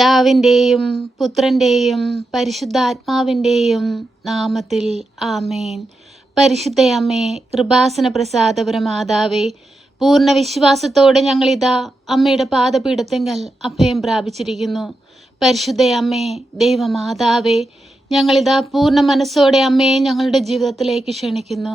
പിതാവിൻ്റെയും പുത്രൻ്റെയും പരിശുദ്ധാത്മാവിൻ്റെയും നാമത്തിൽ ആമേൻ. പരിശുദ്ധ അമ്മേ, കൃപാസന പ്രസാദപരമാതാവേ, പൂർണ്ണ വിശ്വാസത്തോടെ ഞങ്ങളിതാ അമ്മയുടെ പാദപീഠത്തിങ്കൽ അഭയം പ്രാപിച്ചിരിക്കുന്നു. പരിശുദ്ധ അമ്മേ, ദൈവമാതാവേ, ഞങ്ങളിതാ പൂർണ്ണ മനസ്സോടെ അമ്മയെ ഞങ്ങളുടെ ജീവിതത്തിലേക്ക് ക്ഷണിക്കുന്നു.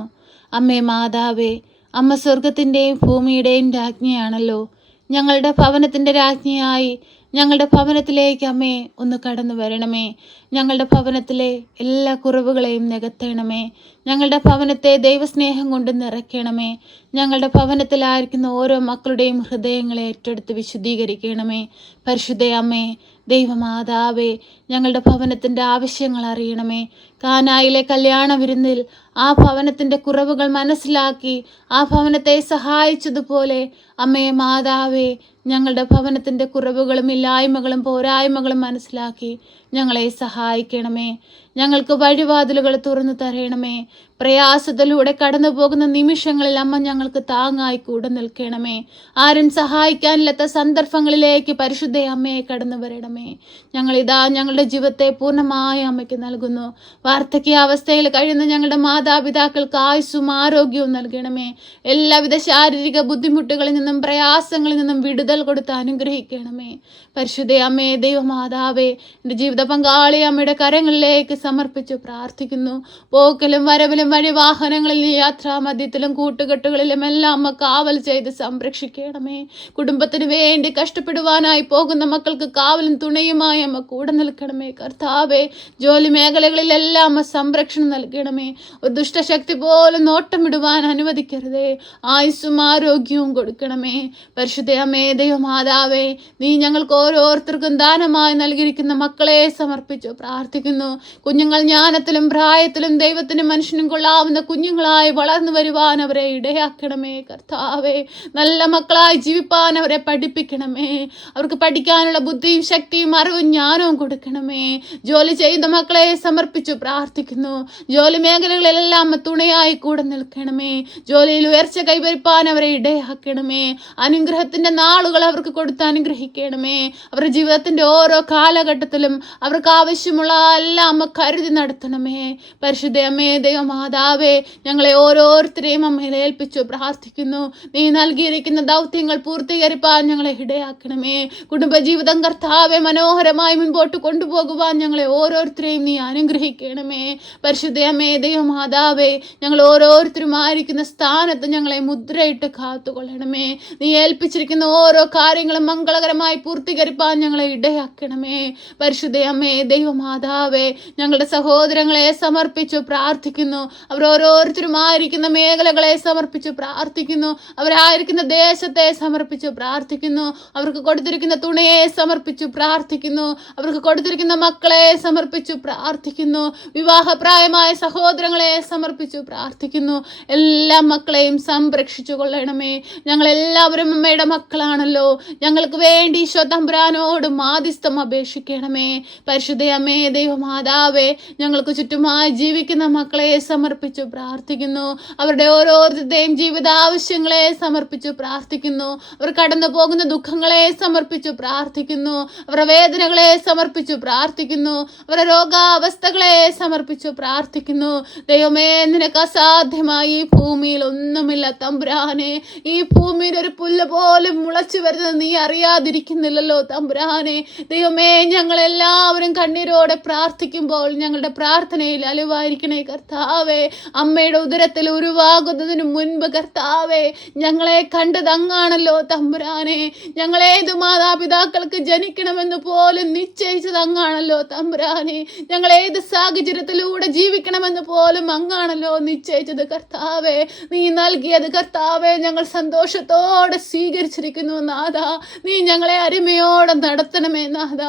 അമ്മേ മാതാവേ, അമ്മ സ്വർഗത്തിൻ്റെയും ഭൂമിയുടെയും രാജ്ഞിയാണല്ലോ. ഞങ്ങളുടെ ഭവനത്തിൻ്റെ രാജ്ഞിയായി ഞങ്ങളുടെ ഭവനത്തിലേക്ക് അമ്മേ ഒന്ന് കടന്നു വരണമേ. ഞങ്ങളുടെ ഭവനത്തിലെ എല്ലാ കുറവുകളെയും നികത്തണമേ. ഞങ്ങളുടെ ഭവനത്തെ ദൈവസ്നേഹം കൊണ്ട് നിറയ്ക്കണമേ. ഞങ്ങളുടെ ഭവനത്തിലായിരിക്കുന്ന ഓരോ മക്കളുടെയും ഹൃദയങ്ങളെ ഏറ്റെടുത്ത് വിശുദ്ധീകരിക്കണമേ. പരിശുദ്ധ അമ്മേ, ദൈവമാതാവേ, ഞങ്ങളുടെ ഭവനത്തിൻ്റെ ആവശ്യങ്ങൾ അറിയണമേ. കാനായിലെ കല്യാണ വിരുന്നിൽ ആ ഭവനത്തിൻ്റെ കുറവുകൾ മനസ്സിലാക്കി ആ ഭവനത്തെ സഹായിച്ചതുപോലെ അമ്മേ മാതാവേ, ഞങ്ങളുടെ ഭവനത്തിൻ്റെ കുറവുകളും ഇല്ലായ്മകളും പോരായ്മകളും മനസ്സിലാക്കി ഞങ്ങളെ സഹായിക്കണമേ. ഞങ്ങൾക്ക് വഴിവാതിലുകൾ തുറന്നു തരണമേ. പ്രയാസത്തിലൂടെ കടന്നു പോകുന്ന നിമിഷങ്ങളിൽ അമ്മ ഞങ്ങൾക്ക് താങ്ങായി കൂടെ നിൽക്കണമേ. ആരും സഹായിക്കാനില്ലാത്ത സന്ദർഭങ്ങളിലേക്ക് പരിശുദ്ധ അമ്മയെ കടന്നു വരണമേ. ഞങ്ങളിതാ ഞങ്ങളുടെ ജീവിതത്തെ പൂർണ്ണമായ അമ്മയ്ക്ക് നൽകുന്നു. വാർദ്ധക്യാവസ്ഥയിൽ കഴിയുന്ന ഞങ്ങളുടെ മാതാപിതാക്കൾക്ക് ആയുസ്സും ആരോഗ്യവും നൽകണമേ. എല്ലാവിധ ശാരീരിക ബുദ്ധിമുട്ടുകളിൽ നിന്നും പ്രയാസങ്ങളിൽ നിന്നും വിടുതൽ കൊടുത്ത് അനുഗ്രഹിക്കണമേ. പരിശുദ്ധ അമ്മേ, ദൈവമാതാവേ, എൻ്റെ ജീവിത പങ്കാളി അമ്മയുടെ കരങ്ങളിലേക്ക് സമർപ്പിച്ച് പ്രാർത്ഥിക്കുന്നു. പോക്കലും വരവിലും വഴിവാഹനങ്ങളിൽ യാത്രാമധ്യത്തിലും കൂട്ടുകെട്ടുകളിലും എല്ലാം അമ്മ കാവൽ ചെയ്ത് സംരക്ഷിക്കണമേ. കുടുംബത്തിന് വേണ്ടി കഷ്ടപ്പെടുവാനായി പോകുന്ന മക്കൾക്ക് കാവലും തുണയുമായി അമ്മ കൂടെ നിൽക്കണമേ. കർത്താവേ, ജോലി മേഖലകളിലെല്ലാം അമ്മ സംരക്ഷണം നൽകണമേ. ഒരു ദുഷ്ടശക്തി പോലും നോട്ടമിടുവാൻ അനുവദിക്കരുതേ. ആയുസ്സും ആരോഗ്യവും കൊടുക്കണമേ. പരിശുദ്ധ അമ്മേ, ദൈവമാതാവേ, നീ ഞങ്ങൾക്ക് ഓരോരുത്തർക്കും ദാനമായി നൽകിയിരിക്കുന്ന മക്കളെ സമർപ്പിച്ചു പ്രാർത്ഥിക്കുന്നു. കുഞ്ഞുങ്ങൾ ജ്ഞാനത്തിലും പ്രായത്തിലും ദൈവത്തിനും മനുഷ്യനും കൊള്ളാവുന്ന കുഞ്ഞുങ്ങളായി വളർന്നു വരുവാൻ അവരെ ഇടയാക്കണമേ. കർത്താവേ, നല്ല മക്കളായി ജീവിപ്പാൻ അവരെ പഠിപ്പിക്കണമേ. അവർക്ക് പഠിക്കാനുള്ള ബുദ്ധിയും ശക്തിയും അറിവും ജ്ഞാനവും കൊടുക്കണമേ. ജോലി ചെയ്യുന്ന മക്കളെ സമർപ്പിച്ചു പ്രാർത്ഥിക്കുന്നു. ജോലി മേഖലകളിലെല്ലാം തുണയായി കൂടെ നിൽക്കണമേ. ജോലിയിൽ ഉയർച്ച കൈവരിപ്പാൻ അവരെ ഇടയാക്കണമേ. അനുഗ്രഹത്തിന്റെ നാളുകൾ അവർക്ക് കൊടുത്ത് അനുഗ്രഹിക്കണമേ. അവരുടെ ജീവിതത്തിന്റെ ഓരോ കാലഘട്ടത്തിലും അവർക്ക് ആവശ്യമുള്ള എല്ലാം അമ്മ കരുതി നടത്തണമേ. പരിശുദ്ധ അമ്മേ, ദൈവമാതാവേ, ഞങ്ങളെ ഓരോരുത്തരെയും അമ്മയിൽ ഏൽപ്പിച്ചു പ്രാർത്ഥിക്കുന്നു. നീ നൽകിയിരിക്കുന്ന ദൗത്യങ്ങൾ പൂർത്തീകരിപ്പാൻ ഞങ്ങളെ ഇടയാക്കണമേ. കുടുംബജീവിതം കർത്താവെ മനോഹരമായി മുൻപോട്ട് കൊണ്ടുപോകുവാൻ ഞങ്ങളെ ഓരോരുത്തരെയും നീ അനുഗ്രഹിക്കണമേ. പരിശുദ്ധ അമ്മേ, ദൈവമാതാവേ, ഞങ്ങൾ ഓരോരുത്തരും ആയിരിക്കുന്ന സ്ഥാനത്ത് ഞങ്ങളെ മുദ്രയിട്ട് കാത്തുകൊള്ളണമേ. നീ ഏൽപ്പിച്ചിരിക്കുന്ന ഓരോ കാര്യങ്ങളും മംഗളകരമായി പൂർത്തീകരിപ്പാൻ ഞങ്ങളെ ഇടയാക്കണമേ. പരിശുദ്ധ അമ്മേ, ദൈവമാതാവേ, ഞങ്ങളുടെ സഹോദരങ്ങളെ സമർപ്പിച്ചു പ്രാർത്ഥിക്കുന്നു. അവർ ഓരോരുത്തരുമായിരിക്കുന്ന മേഖലകളെ സമർപ്പിച്ചു പ്രാർത്ഥിക്കുന്നു. അവരായിരിക്കുന്ന ദേശത്തെ സമർപ്പിച്ചു പ്രാർത്ഥിക്കുന്നു. അവർക്ക് കൊടുത്തിരിക്കുന്ന തുണയെ സമർപ്പിച്ചു പ്രാർത്ഥിക്കുന്നു. അവർക്ക് കൊടുത്തിരിക്കുന്ന മക്കളെ സമർപ്പിച്ചു പ്രാർത്ഥിക്കുന്നു. വിവാഹപ്രായമായ സഹോദരങ്ങളെ സമർപ്പിച്ചു പ്രാർത്ഥിക്കുന്നു. എല്ലാ മക്കളെയും സംരക്ഷിച്ചു കൊള്ളണമേ. ഞങ്ങളെല്ലാവരും അമ്മയുടെ മക്കളാണല്ലോ. ഞങ്ങൾക്ക് വേണ്ടി ഈശോ തമ്പുരാനോട് മാധ്യസ്ഥം അപേക്ഷിക്കണമേ. പരിശുദ്ധ അമ്മേ, ദൈവമാതാവേ, ഞങ്ങൾക്ക് ചുറ്റുമായി ജീവിക്കുന്ന മക്കളെ സമർപ്പിച്ചു പ്രാർത്ഥിക്കുന്നു. അവരുടെ ഓരോരുത്തരുടെയും ജീവിത ആവശ്യങ്ങളെ സമർപ്പിച്ചു പ്രാർത്ഥിക്കുന്നു. അവർ കടന്നു പോകുന്ന ദുഃഖങ്ങളെ സമർപ്പിച്ചു പ്രാർത്ഥിക്കുന്നു. അവരുടെ വേദനകളെ സമർപ്പിച്ചു പ്രാർത്ഥിക്കുന്നു. അവരുടെ രോഗാവസ്ഥകളെ സമർപ്പിച്ചു പ്രാർത്ഥിക്കുന്നു. ദൈവമേ, നിനക്ക് അസാധ്യമായി ഈ ഭൂമിയിൽ ഒന്നുമില്ല തമ്പുരാനെ. ഈ ഭൂമിയിൽ ഒരു പുല്ല് പോലും മുളച്ചു വരുന്നത് നീ അറിയാതിരിക്കുന്നില്ലല്ലോ തമ്പുരാനെ. ദൈവമേ, ഞങ്ങളെല്ലാവരും കണ്ണീരോടെ പ്രാർത്ഥിക്കുമ്പോൾ ഞങ്ങളുടെ പ്രാർത്ഥനയിൽ അലിവായിരിക്കണേ കർത്താവേ. അമ്മയുടെ ഉദരത്തിൽ ഉരുവാകുന്നതിന് മുൻപ് കർത്താവേ, ഞങ്ങളെ കണ്ടത് അങ്ങാണല്ലോ തമ്പുരാനെ. ഞങ്ങളേത് മാതാപിതാക്കൾക്ക് ജനിക്കണമെന്ന് പോലും നിശ്ചയിച്ചത് അങ്ങാണല്ലോ തമ്പുരാനെ. ഞങ്ങളേത് സാഹചര്യത്തിലൂടെ ജീവിക്കണമെന്ന് പോലും അങ്ങാണല്ലോ നിശ്ചയിച്ചത് കർത്താവേ. നീ നൽകിയത് കർത്താവേ ഞങ്ങൾ സന്തോഷത്തോടെ സ്വീകരിച്ചിരിക്കുന്നു നാഥ. നീ ഞങ്ങളെ അരുമയോടെ നടത്തണമേ നാഥ.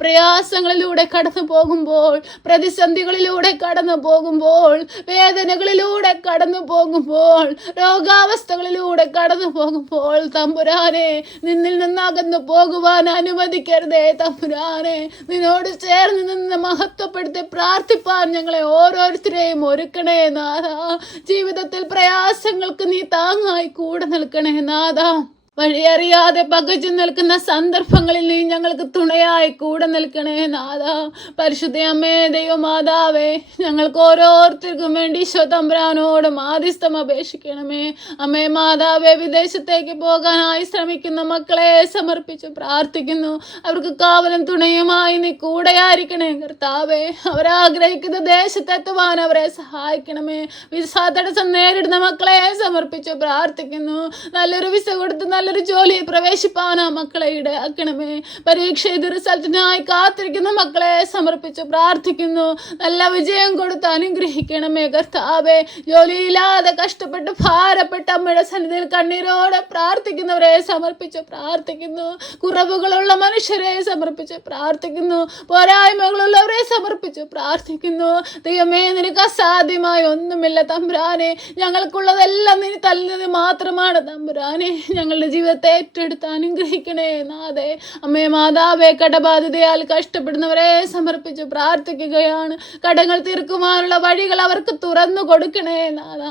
പ്രയാസങ്ങളിലൂടെ കടന്നു പോകുമ്പോൾ, പ്രതിസന്ധികളിലൂടെ കടന്നു പോകുമ്പോൾ, വേദനകളിലൂടെ കടന്നു പോകുമ്പോൾ, രോഗാവസ്ഥകളിലൂടെ കടന്നു പോകുമ്പോൾ തമ്പുരാനെ, നിന്നിൽ നിന്നകന്നു പോകുവാൻ അനുവദിക്കരുതേ തമ്പുരാനെ. നിന്നോട് ചേർന്ന് നിന്ന് മഹത്വപ്പെടുത്തി പ്രാർത്ഥിപ്പാൻ ഞങ്ങളെ ഓരോരുത്തരെയും ഒരുക്കണേ നാഥ. ജീവിതത്തിൽ പ്രയാസങ്ങൾക്ക് നീ താങ്ങായി കൂടെ നിൽക്കണേ നാഥ. വഴിയറിയാതെ പകച്ചു നിൽക്കുന്ന സന്ദർഭങ്ങളിൽ നീ ഞങ്ങൾക്ക് തുണയായി കൂടെ നിൽക്കണേ നാഥ. പരിശുദ്ധ അമ്മേ ദൈവമാതാവേ, ഞങ്ങൾക്ക് ഓരോരുത്തർക്കും വേണ്ടി ഈശോ തമ്പുരാനോട് മാധ്യസ്ഥം അപേക്ഷിക്കണമേ. അമ്മേ മാതാവേ, വിദേശത്തേക്ക് പോകാനായി ശ്രമിക്കുന്ന മക്കളെ സമർപ്പിച്ചു പ്രാർത്ഥിക്കുന്നു. അവർക്ക് കാവലും തുണയുമായി നീ കൂടെയായിരിക്കണേ കർത്താവേ. അവരാഗ്രഹിക്കുന്ന ദേശത്തെത്തുവാൻ അവരെ സഹായിക്കണമേ. വിസ തടസ്സം നേരിടുന്ന മക്കളെ സമർപ്പിച്ചു പ്രാർത്ഥിക്കുന്നു. നല്ലൊരു വിസ കൊടുത്ത് നല്ലൊരു ജോലിയിൽ പ്രവേശിപ്പാൻ ആ മക്കളെ ഇടയാക്കണമേ. പരീക്ഷ എതിർ റിസൾട്ടിനായി കാത്തിരിക്കുന്ന മക്കളെ സമർപ്പിച്ചു പ്രാർത്ഥിക്കുന്നു. നല്ല വിജയം കൊടുത്ത് അനുഗ്രഹിക്കണമേ കർത്താവേ. ജോലിയില്ലാതെ കഷ്ടപ്പെട്ട് ഭാരപ്പെട്ട് അമ്മയുടെ സന്നിധിയിൽ കണ്ണീരോടെ പ്രാർത്ഥിക്കുന്നവരെ സമർപ്പിച്ച് പ്രാർത്ഥിക്കുന്നു. കുറവുകളുള്ള മനുഷ്യരെ സമർപ്പിച്ച് പ്രാർത്ഥിക്കുന്നു. പോരായ്മകളുള്ളവരെ സമർപ്പിച്ച് പ്രാർത്ഥിക്കുന്നു. ദൈവമേ, നിനക്ക് അസാധ്യമായ ഒന്നുമില്ല തമ്പുരാനെ. ഞങ്ങൾക്കുള്ളതെല്ലാം നീ തല്ലുന്നത് മാത്രമാണ് തമ്പുരാനെ. ഞങ്ങളുടെ ജീവിതത്തെ ഏറ്റെടുത്ത് അനുഗ്രഹിക്കണേ നാഥേ. അമ്മേ മാതാവേ, കടബാധിതയാൽ കഷ്ടപ്പെടുന്നവരെ സമർപ്പിച്ച് പ്രാർത്ഥിക്കുകയാണ്. കടങ്ങൾ തീർക്കുവാനുള്ള വഴികൾ അവർക്ക് തുറന്നു കൊടുക്കണേ നാഥ.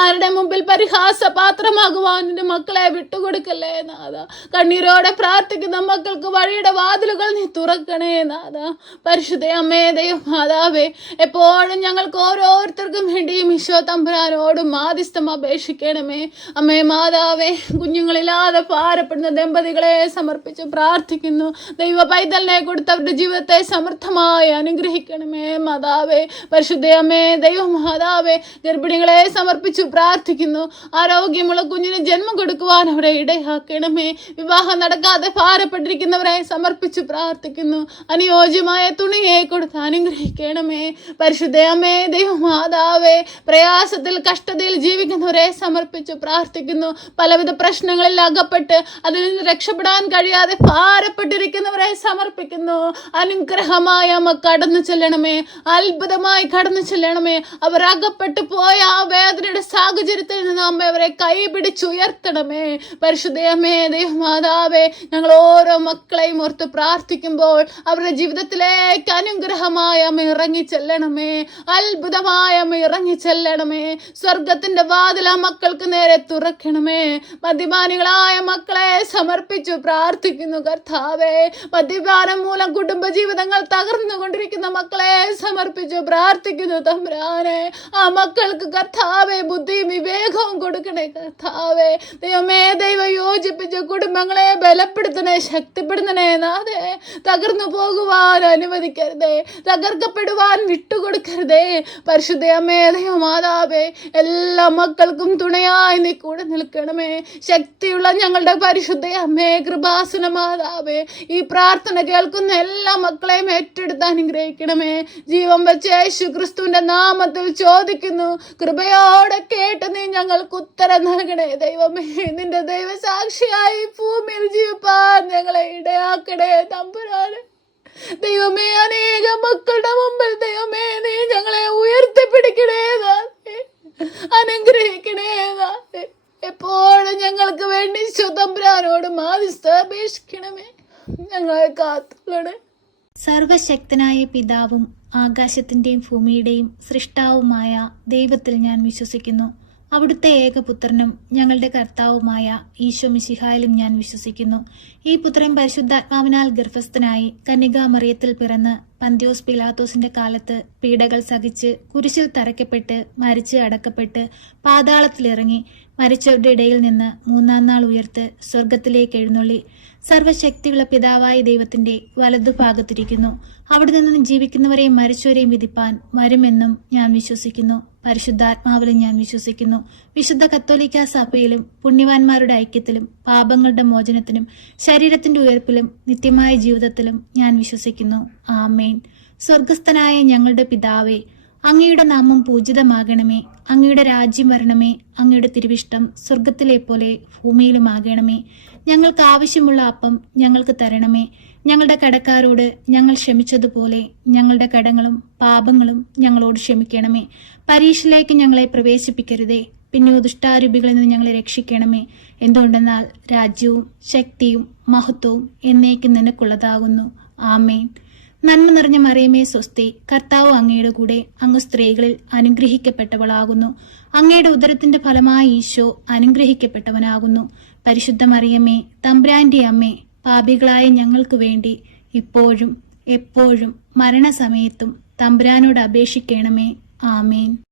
ആരുടെ മുമ്പിൽ പരിഹാസപാത്രമാകുവാൻ നിന്റെ മക്കളെ വിട്ടുകൊടുക്കല്ലേ നാഥ. കണ്ണീരോടെ പ്രാർത്ഥിക്കുന്ന മക്കൾക്ക് വഴിയുടെ വാതിലുകൾ നീ തുറക്കണേ നാഥ. പരിശുദ്ധ അമ്മേ ദൈവമാതാവേ, എപ്പോഴും ഞങ്ങൾക്ക് ഓരോരുത്തർക്കും വേണ്ടിയും ഈശോ തമ്പുരാനോട് മാധ്യസ്ഥം അപേക്ഷിക്കണമേ. അമ്മേ മാതാവേ, കുഞ്ഞുങ്ങളില്ലാതെ ഭാരപ്പെടുന്ന ദമ്പതികളെ സമർപ്പിച്ച് പ്രാർത്ഥിക്കുന്നു. ദൈവ പൈതലിനെ കൊടുത്ത് അവരുടെ ജീവിതത്തെ സമൃദ്ധമായി അനുഗ്രഹിക്കണമേ മാതാവേ. പരിശുദ്ധ അമ്മേ ദൈവമാതാവേ, ഗർഭിണികളെ സമർപ്പിച്ചു പ്രാർത്ഥിക്കുന്നു. ആരോഗ്യമുള്ള കുഞ്ഞിന് ജന്മം കൊടുക്കുവാൻ അവരെ ഇടയാക്കണമേ. വിവാഹം നടക്കാതെ ഭാരപ്പെട്ടിരിക്കുന്നവരെ സമർപ്പിച്ചു പ്രാർത്ഥിക്കുന്നു. അനുയോജ്യമായ തുണിയെ കൊടുത്ത് അനുഗ്രഹിക്കണമേ. പരിശുദ്ധ അമ്മേ ദൈവമാതാവേ, പ്രയാസത്തിൽ കഷ്ടതയിൽ ജീവിക്കുന്നവരെ സമർപ്പിച്ചു പ്രാർത്ഥിക്കുന്നു. പലവിധ പ്രശ്നങ്ങളിൽ അകപ്പെട്ട് അതിൽ നിന്ന് രക്ഷപ്പെടാൻ കഴിയാതെ ഭാരപ്പെട്ടിരിക്കുന്നവരെ സമർപ്പിക്കുന്നു. അനുഗ്രഹമായ അമ്മ കടന്നു ചെല്ലണമേ. അത്ഭുതമായി കടന്നു ചെല്ലണമേ. അവർ അകപ്പെട്ടു പോയ ആ വേദനയുടെ സാഹചര്യത്തിൽ നിന്ന് അമ്മ അവരെ കൈപിടിച്ചുയർത്തണമേ. പരിശുദ്ധ അമ്മേ ദൈവമാതാവേ, ഞങ്ങൾ ഓരോ മക്കളെയും ഓർത്ത് പ്രാർത്ഥിക്കുമ്പോൾ അവരുടെ ജീവിതത്തിലേക്ക് അനുഗ്രഹമായ അമ്മ ഇറങ്ങി ചെല്ലണമേ. അത്ഭുതമായ അമ്മ ഇറങ്ങി ചെല്ലണമേ. സ്വർഗത്തിന്റെ വാതിൽ ആ മക്കൾക്ക് നേരെ തുറക്കണമേ. മദ്യപാനികളായ മക്കളെ സമർപ്പിച്ചു പ്രാർത്ഥിക്കുന്നു കർത്താവേ. മദ്യപാനം മൂലം കുടുംബജീവിതങ്ങൾ തകർന്നുകൊണ്ടിരിക്കുന്ന മക്കളെ സമർപ്പിച്ചു പ്രാർത്ഥിക്കുന്നു തമ്പുരാനെ. ആ മക്കൾക്ക് കർത്താവേ ബുദ്ധിയും വിവേകവും കൊടുക്കണേ കർത്താവേ. ദൈവമേ, ദൈവം യോജിപ്പിച്ച കുടുംബങ്ങളെ ബലപ്പെടുത്തണേ, ശക്തിപ്പെടുത്തണേ നാഥേ. തകർന്നു പോകുവാൻ അനുവദിക്കരുതേ. തകർക്കപ്പെടുവാൻ വിട്ടുകൊടുക്കരുതേ. പരിശുദ്ധ അമ്മേ ദൈവമാതാവേ, എല്ലാ മക്കൾക്കും തുണയായി നീ കൂടെ നിൽക്കണമേ. ശക്തിയുള്ള ഞങ്ങളുടെ പരിശുദ്ധ അമ്മേ, കൃപാസന മാതാവേ, ഈ പ്രാർത്ഥന കേൾക്കുന്ന എല്ലാ മക്കളെയും ഏറ്റെടുത്ത് അനുഗ്രഹിക്കണമേ. ജീവൻ വെച്ച യേശു ക്രിസ്തുവിന്റെ നാമത്തിൽ ചോദിക്കുന്നു. കൃപയോടെ കേട്ട് നീ ഞങ്ങൾക്ക് ഉത്തരം നൽകണേ ദൈവമേ. നിന്റെ ദൈവസാക്ഷിയായി ഭൂമിയിൽ ജീവിപ്പാൻ ഞങ്ങളെ ഇടയാക്കണേ തമ്പുരാനെ. ദൈവമേ, അനേക മക്കളുടെ മുമ്പിൽ ദൈവമേ നീ ഞങ്ങളെ ഉയർത്തിപ്പിടിക്കണേ, അനുഗ്രഹിക്കണേ. എപ്പോഴും ഞങ്ങൾക്ക് വേണ്ടി തമ്പുരാനോട് മാധ്യസ്ഥ അപേക്ഷിക്കണമേ. ഞങ്ങളെ കാത്തുകൊള്ളണേ. സർവശക്തനായ പിതാവും ആകാശത്തിൻ്റെയും ഭൂമിയുടെയും സൃഷ്ടാവുമായ ദൈവത്തിൽ ഞാൻ വിശ്വസിക്കുന്നു. അവിടുത്തെ ഏകപുത്രനും ഞങ്ങളുടെ കർത്താവുമായ ഈശോ മിശിഹായിലും ഞാൻ വിശ്വസിക്കുന്നു. ഈ പുത്രൻ പരിശുദ്ധാത്മാവിനാൽ ഗർഭസ്ഥനായി കന്യകാമറിയത്തിൽ പിറന്ന് പന്ത്യോസ് പിലാത്തോസിന്റെ കാലത്ത് പീഡകൾ സഹിച്ച് കുരിശിൽ തറയ്ക്കപ്പെട്ട് മരിച്ച് അടക്കപ്പെട്ട് പാതാളത്തിലിറങ്ങി മരിച്ചവരുടെ ഇടയിൽ നിന്ന് മൂന്നാം നാൾ ഉയർത്ത് സ്വർഗത്തിലേക്ക് എഴുന്നള്ളി സർവശക്തിയുള്ള പിതാവായ ദൈവത്തിന്റെ വലതുഭാഗത്തിരിക്കുന്നു. അവിടെ നിന്ന് ജീവിക്കുന്നവരെയും മരിച്ചവരെയും വിധിപ്പാൻ വരുമെന്നും ഞാൻ വിശ്വസിക്കുന്നു. പരിശുദ്ധാത്മാവിലും ഞാൻ വിശ്വസിക്കുന്നു. വിശുദ്ധ കത്തോലിക്കാ സഭയിലും പുണ്യവാന്മാരുടെ ഐക്യത്തിലും പാപങ്ങളുടെ മോചനത്തിനും ശരീരത്തിന്റെ ഉയർപ്പിലും നിത്യമായ ജീവിതത്തിലും ഞാൻ വിശ്വസിക്കുന്നു. ആമേൻ. സ്വർഗസ്ഥനായ ഞങ്ങളുടെ പിതാവേ, അങ്ങയുടെ നാമം പൂജിതമാകണമേ. അങ്ങയുടെ രാജ്യം വരണമേ. അങ്ങയുടെ തിരുവിഷ്ടം സ്വർഗത്തിലെ പോലെ ഭൂമിയിലുമാകണമേ. ഞങ്ങൾക്ക് ആവശ്യമുള്ള അപ്പം ഞങ്ങൾക്ക് തരണമേ. ഞങ്ങളുടെ കടക്കാരോട് ഞങ്ങൾ ക്ഷമിച്ചതുപോലെ ഞങ്ങളുടെ കടങ്ങളും പാപങ്ങളും ഞങ്ങളോട് ക്ഷമിക്കണമേ. പരീക്ഷയിലേക്ക് ഞങ്ങളെ പ്രവേശിപ്പിക്കരുതേ, പിന്നെ ദുഷ്ടാരൂപികളിൽ നിന്ന് ഞങ്ങളെ രക്ഷിക്കണമേ. എന്തുകൊണ്ടെന്നാൽ രാജ്യവും ശക്തിയും മഹത്വവും എന്നേക്കും നിനക്കുള്ളതാകുന്നു. ആമേൻ. നന്മ നിറഞ്ഞ മറിയമേ സ്വസ്തി, കർത്താവ് അങ്ങയുടെ കൂടെ, അങ്ങ് സ്ത്രീകളിൽ അനുഗ്രഹിക്കപ്പെട്ടവളാകുന്നു. അങ്ങയുടെ ഉദരത്തിന്റെ ഫലമായി ഈശോ അനുഗ്രഹിക്കപ്പെട്ടവനാകുന്നു. പരിശുദ്ധ മറിയമ്മേ, തമ്പുരാന്റെ അമ്മേ, പാപികളായ ഞങ്ങൾക്ക് വേണ്ടി ഇപ്പോഴും എപ്പോഴും മരണസമയത്തും തമ്പുരാനോട് അപേക്ഷിക്കണമേ. ആമേൻ.